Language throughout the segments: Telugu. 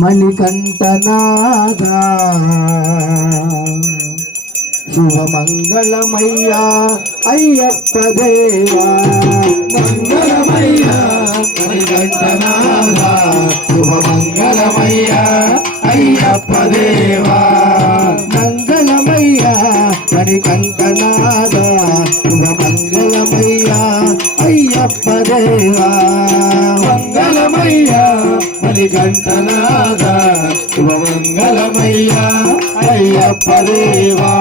మణికంఠనాదా శుభమంగళమయ్యా అయ్యప్ప దేవా మంగళమయ్యా శుభమంగళమయ్యా అయ్యప్ప దేవా మంగళమయ్యా మణికంఠ ఘంటనాథ శుభమంగళమయ్యా అయ్యప్ప దేవా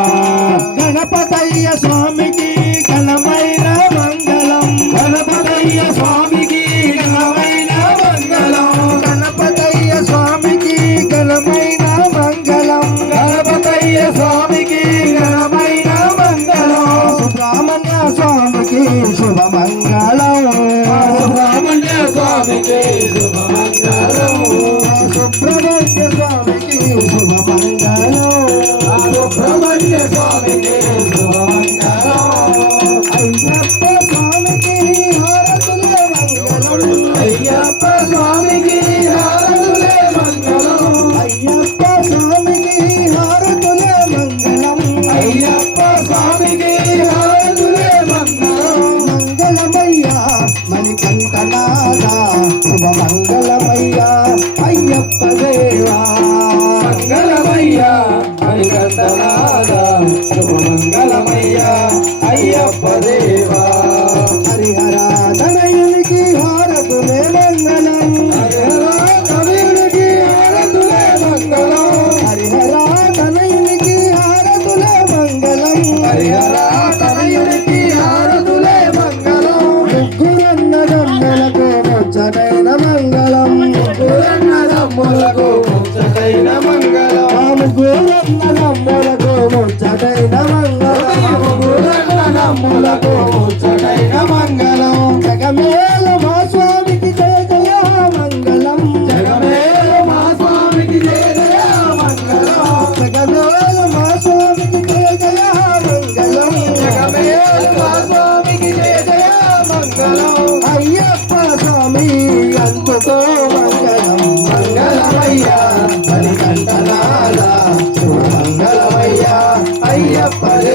గణపతయ్య స్వామికి ఘనమైన మంగళం. గణపతయ్య స్వామికి ఘనమైన మంగళం. గణపతయ్య స్వామికి ఘనమైన మంగళం. గణపతయ్య స్వామికి ఘనమైన మంగళం. సుబ్రహ్మణ్య స్వామికి శుభమంగళం. సుబ్రహ్మణ్య స్వామికి శుభ o jovem Deus. Valeu!